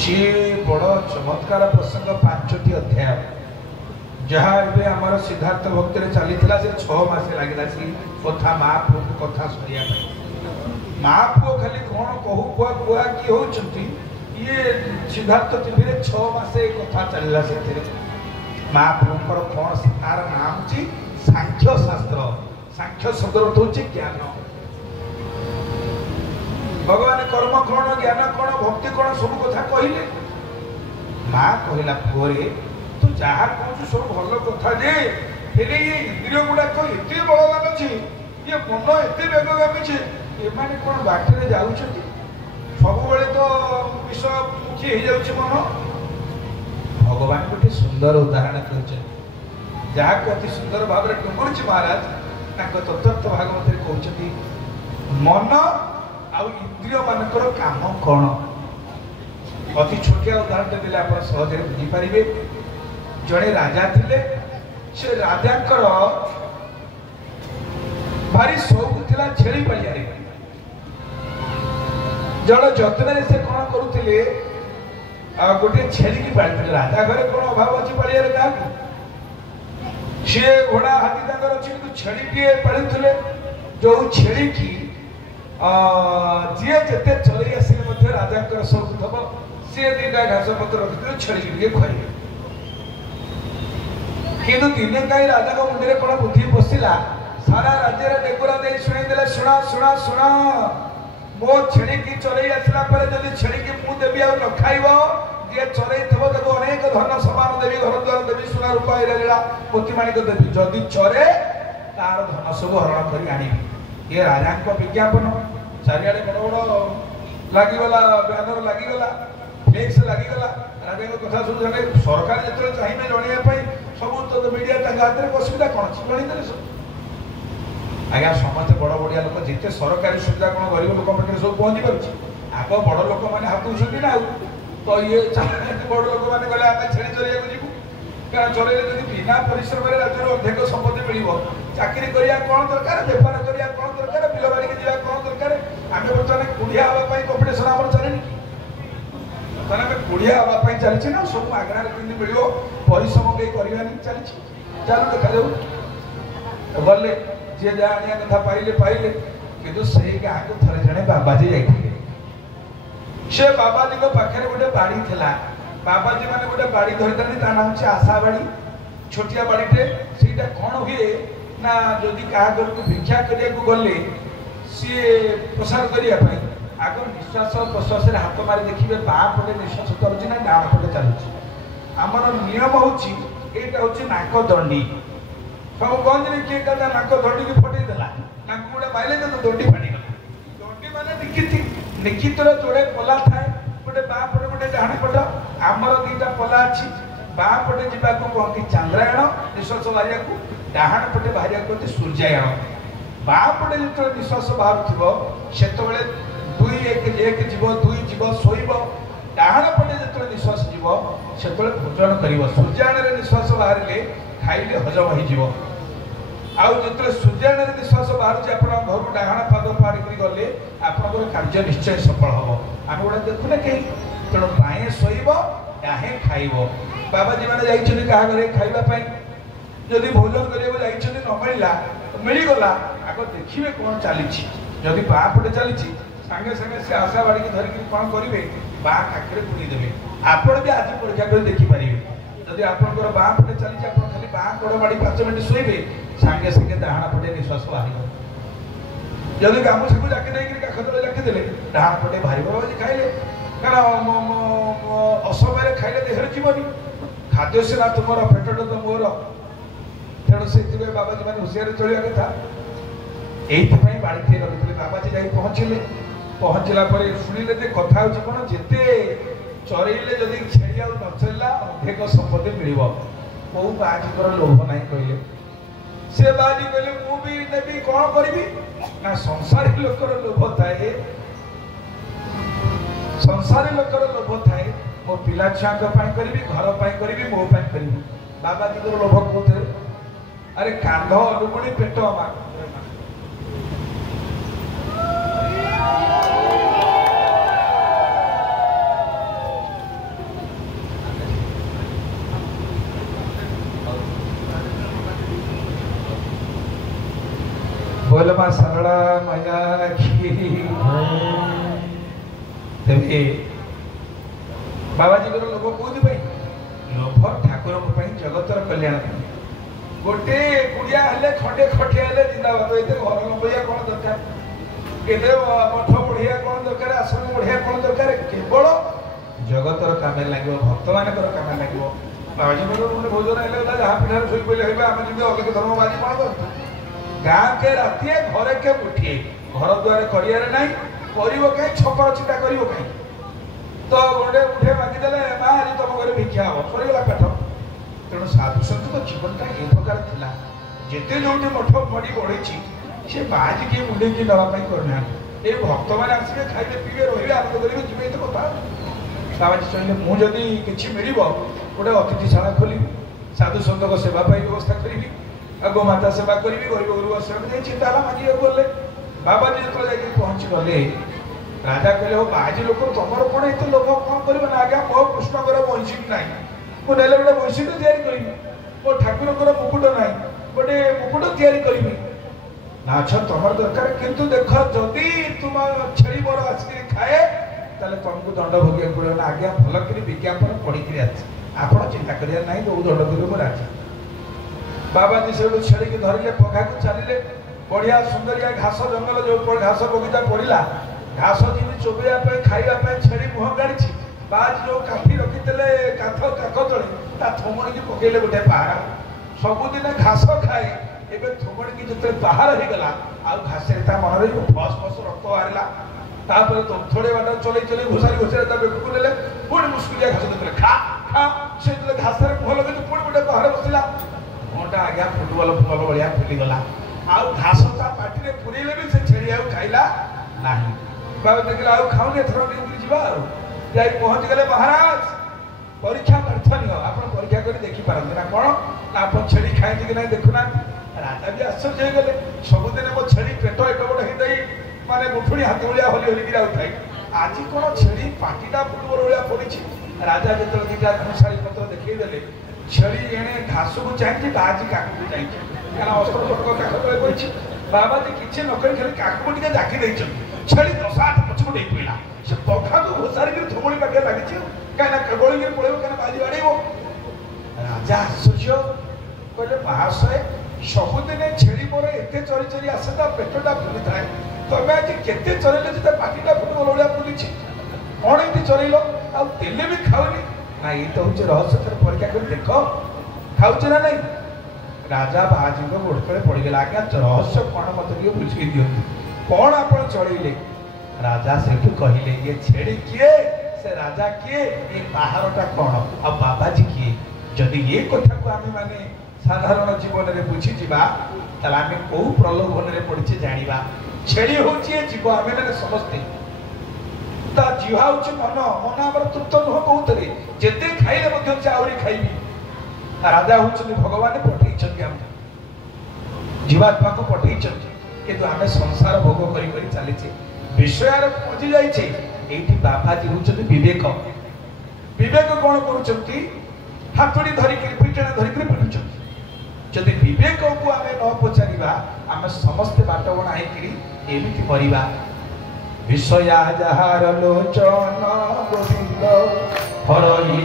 सी बड़ चमत्कार प्रसंग 5टी अध्याय जहाँ एवं आमर सिद्धार्थ भक्ति चली से 6 मास लगे सी कथा महापुओ को कथा शुणा महापुओ खाली कौन कहू कुआ कुआ किए होती ये सिद्धार्थ टीवी 6 मास कथा चलला से महाप्रभुଙ୍କର कौन तार नाम ची सांख्य शास्त्र। सांख्य शब्द अर्थ होची ज्ञान। भगवान कर्म कौन ज्ञान कौन भक्ति कौन सब कथा कहले। माँ कहला पुअरे तू जहाँ कहूँ सब भल कथा जे हेले ये इंद्रिय गुड़ाक एत बलवान अच्छे ये मन एत बेगगामी छे एमाने कौन बाटे जाऊँगी सब तो विषमुखी हो जाऊँ मन। भगवान गोटे सुंदर उदाहरण कहते जहाँ को अति सुंदर भाव में टुंगुरुची महाराज तत्व भागवत कहते मन आउ इंद्रिय मानकर काम कौन। अति छोटिया उदाहरण देले आप सहज बुझीपारे। जड़े राजा थिले से राजा भारी शौक थिला छेली पालियारे जड़ जत्न से कौन करुले गोटे छेली की पाली राजा घरे कौन अभाव अच्छी पालियारे क्या सी घोड़ा हाथी तक अच्छी कि छेली टे पाली जो छेली की जी जिते चल आसिले राजा शौक थब सी दीटा घास पत्र रखी छेली टे खुआइबे कि दिने कहीं राजा को मुंडे कौन बुद्धि पशिला सारा राज्य डेगुरा दे शुणेदेले शुणा शुणा शुणा मो छेड़ी की चलई आसला जब छेड़ी की मु देवी आ न खाइब जी चलई थब देखो अनेक धन समान देवी घर द्वार देवी सुना रूपा हीरा लीला मोतीमाणिक देवी जदि चरे तार धन सब हरण कर आनिबी। ये राजा विज्ञापन चारिआडे बड़ बड़ लगिगला बैनर लगिगला फ्लेक्स लगिगला राजा कथा सब जाने सरकार जो चाहिए जनवाई सब तो मीडिया हाथ में असुविधा कौन जनईदे सब आज्ञा समस्त बड़ बड़िया लोक जिते सरकारी सुविधा कौन गरीब लोक पाखे सब पहुँची पार्टी आग बड़ लोक मैंने हाथ उठे ना तो ये बड़ लोक मैंने गले आम छेड़ी चलिया जीवु कारण चलैले जब बिना परिश्रम राज्य अधिक संपत्ति मिल चाकरी करा कौन दरकार बेपार करा कौन दरकार बिल बाड़ी जावा कौन दरकार आम बर्तमान कुड़िया हाँवाई कंपिटिशन आम चलेनि बर्तमान आम कुड़िया हाँवाई चलती ना सब मागणार केमती मिल परिश्रम कहीं करवानी चली चलो देखा जाऊ गले जी जहाँ आने कथा पाइले पाइले किंतु से गाँ को थरे जड़े बाबाजी जाइए से बाबाजी पाखे गोटे बाड़ी थिला बाबाजी मैंने गोटे बाड़ी धरी ता नाम से आशा बाड़ी छोटिया बाड़ीटे से कौन हुए ना जदि क्या घर को भिक्षा करने गले सी प्रसार करने आग निश्वास प्रश्वास हाथ मारी देखिए बाँ पटे निश्वास चलुची ना डाण पटे चलुची आमर नियम हूँ नाक दंडी सब कहते किए कहता नाक दंडी की फटेदेला नाक गोटे मारे तो दंडी फाटीगला दंडी माने निखितर जोड़े पला थाए गोटे बाँ पटे गोटे डाण पट आमर 2टा पला अच्छी बाँ पटे जावाक कहती चंद्रायण निश्वास बाहर को डाण पटे बाहर कहते सूर्यायण बाँ पटे जो निश्वास बाहर से 2 जीव 2 जीव शोब डाण पटे जो निश्वास जीव से भोजन कर सूर्यायण निश्वास बाहर खाइले हजम हो आउ जो सूर्यायण निश्वास बाहर आप घर डाण पाद पार गले आप कार्य निश्चय सफल हम आम गोटे देखुना कहीं तेणु बाएं शोब डाहे खाइब बाबाजी मैंने जाइए क्या घरे खावाई जदि भोजन करने न मिलला मिलगला आग देखिए कौन चली जदि बाँ पटे चली सांगे सांगे से आशा बाड़ी की धरिक कौन करेंगे बाँ काखरे पुणीदेवे आपण भी आज परीक्षा कर देखिपारे जदि आपंकर बाँ पटे चली आप खाली बाँ गोड़ बाड़ी 5 मिनट शोबे सांगे सांगे डाण पटे निश्वास बाहर जदि गामुछा को जाके नहीं काखदे जाकिदेले डाण पटे बाहर बाबाजी खाइले कारण असमय खाइले देहर जीवनी खाद्य सीना तुम पेट तो मोर तेणु से बाबाजी मैंने हुशियार चलिया कथा यही बाड़ी रखिले बाबाजी जा पहुँचला शुणिले कथा हूँ कौन जिते चरईले जदि छेड़ी आउ न चलला अधिक संपत्ति मिल मो बाजीकर लोभ ना कहले से बाजी कहले मुझे नेबी कौन करी ना संसारी लोकर लोभ थाए संसारी लोकर लोभ थाए मो पिला छुआ करी घर करी मो करी बाबाजी लोभ कहते अरे कांध अनुमणि पेट अमा माँ सरला मैया की तेरे बाबाजी लोग कौन लोभ ठाकुर जगतर कल्याण गोटे कुड़िया हेले खंडे खटिया हेले जिंदाबाद ये घर लंबिया कौन दरकार केते मठ बढ़िया कौन दरकार आश्रम बढ़िया कौन दरकार केवल जगतर काम लगे भक्त मान काम लगे बाबाजी गोटे भोजन हेले जहाँ पिठार शोई पड़े आम जमी अलग धर्मवादी कौन कर गाँ के राति घरे के उठिए घर द्वार कर कहीं छपर चिंता कर तो गोटे उठे मागिदेले माँ आज तुम घर भिक्षा हम सरगला पेट तेणु साधु सन्त तो जीवनटा ये प्रकार था जिते जो मठ मड़ी बढ़ी से बाज किए मुंडे किए नापी करना ये भक्त मैंने आसवे खाइबे पीबे रही आनंद करेंगे जीवे तो कथा बाबाजी कहले मुझे किसी मिल गोटे अतिथिशाला खोल साधु सन्त सेवाई व्यवस्था करी गोमाता सेवा करी गरीब गुरु सेवा चिंता मांगे गले बाबाजी जो पहुँची गले राजा कहले हो बाजी लोक तुम कौन ये लोभ कौन कर आज्ञा मो कृष्णकर बंशी ना मुझे गोटे बंशी तैयारी मो ठाकुर मुकुट ना गोटे मुकुट या अच्छा तुम दरकार किंतु देख जदि तुम छेली मोर आसिक खाए ताले तुमको दंड भोग पड़े ना आज्ञा भलक विज्ञापन पढ़ी आप चिंता करिया ना जो दंड कर राजी बाबाजी से छेड़ी धरले पघा को चलिए बढ़िया सुंदरिया घास जंगल जो घास बगीचा पड़ा घास जी चोबेया खाइबा छेड़ी मुह गाड़ी बाज जो काठी रखी काठ काक तले थोमणी की पकड़े गोटे पहाड़ सबुदिन घास खाए एवं थोमणी की जो बाहर हो गला घास मन फस फस रक्त बाहर थोड़े बाट चल चल घोषारी घोषारी बेकू ने पुणी मुस्कुलिया घास देखते खा खा से घास मुह लगे पुणी गोटे बाहर बसला मुहटा आज्ञा फुटबल फुटबल भाया फुलीगला घास पार्टी पुरेले भी से छेड़ी खाइला ना बाबा देखिए खाऊनी एथर जा पहुँच गले महाराज परीक्षा प्रार्थनीय आप परीक्षा कर देखिपारती ना कौन ना आप छेड़ी खाई कि ना देखुना राजा भी आश्चर्य हो गले सबुदिन मो छेड़ी पेट एट बड़ होता माने मुठुणी हाथ भाया हली हलिकी आउथाई आज कौन छेड़ी पाटिटा फुटबल भाया पड़ी राजा जो दुटा धनुषारी पत्र देखईदे छेड़ी एणे घास को चाहिए बाजी काक को चाहिए क्या अस्त्र चटक काक तले पड़ी बाबाजी किसी नक खाली काक को जाकी छेड़ी 10-8 पछक डे पड़ा से पखा को घोषारी थोमणी पाखे लगी कहीं गलिक पड़े कहीं बाजी बाड़ेब राजा आश्चर्य कहले महाशय सबुदिन छेड़ी मोर एत चरी चरी आसे पेटा फुली थाए तुम आज केते चरइल जो पाटिटा फुटबल भाया फुली कौन ये चरइल आले भी खाऊनी ना ये तो हूँ रहस्य परीक्षा कर देख खाऊचे ना नहीं राजा बाजी गोड़ तले पड़गला आज्ञा रहस्य कौन मत बुझे दिखती कौन आप चढ़े राजा से कहले ये छेड़ी किए से राजा किए ये बाहरटा कौन आ बाबाजी किए जदि ये कथा को आम माने साधारण जीवन में बुझी जावा आम कौ प्रलोभन में पड़े जाना छेड़ी हूँ जीव आम मैंने समस्ते ता जीवा हूँ मन मन आम तृप्त नुह कहते जिते खाइले आहरी खाइबी राजा हूँ भगवान पठे आम जीवात्मा को पठे किंतु आम संसार भोग कर चलीचे विषय पहुंची जाइए बाबाजी हूँ विवेक विवेक कौन कर हाथुड़ी धरिक पिटना धरिक पिटुं जदि विवेक को आम न पचार आम समस्ते बाट बणा एमती मरवा विषया जार लोचन गोविंद हरई